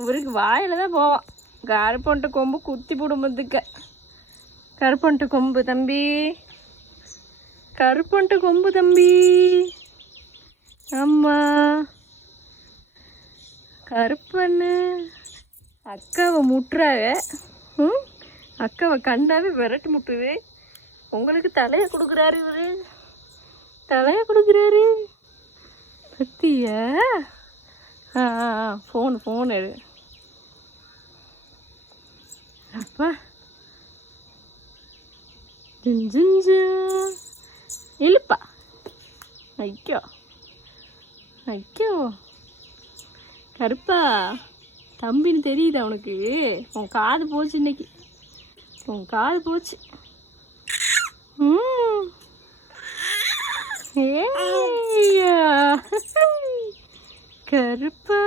இவருக்கு வாயில தான் போவான். கருப்பன்ட்டு கொம்பு குத்தி போடும்போதுக்க. கருப்பன்ட்டு கொம்பு தம்பி, கருப்பன்ட்டு கொம்பு தம்பி. ஆமா கருப்பண்ணு அக்காவை முட்டுறாங்க. அக்காவை கண்டாவே விரட்டு முட்டுது. உங்களுக்கு தலையை கொடுக்குறாரு இவரு, தலையை கொடுக்குறாரு பத்தியா? ஃபோன் எடு அப்பா. இல்லப்பா. ஐயோ ஐயோ கருப்பா தம்பின்னு தெரியுதா உனக்கு? உன் காது போச்சு இன்னைக்கு, உன் காது போச்சு. ஏய்யா கருப்பா.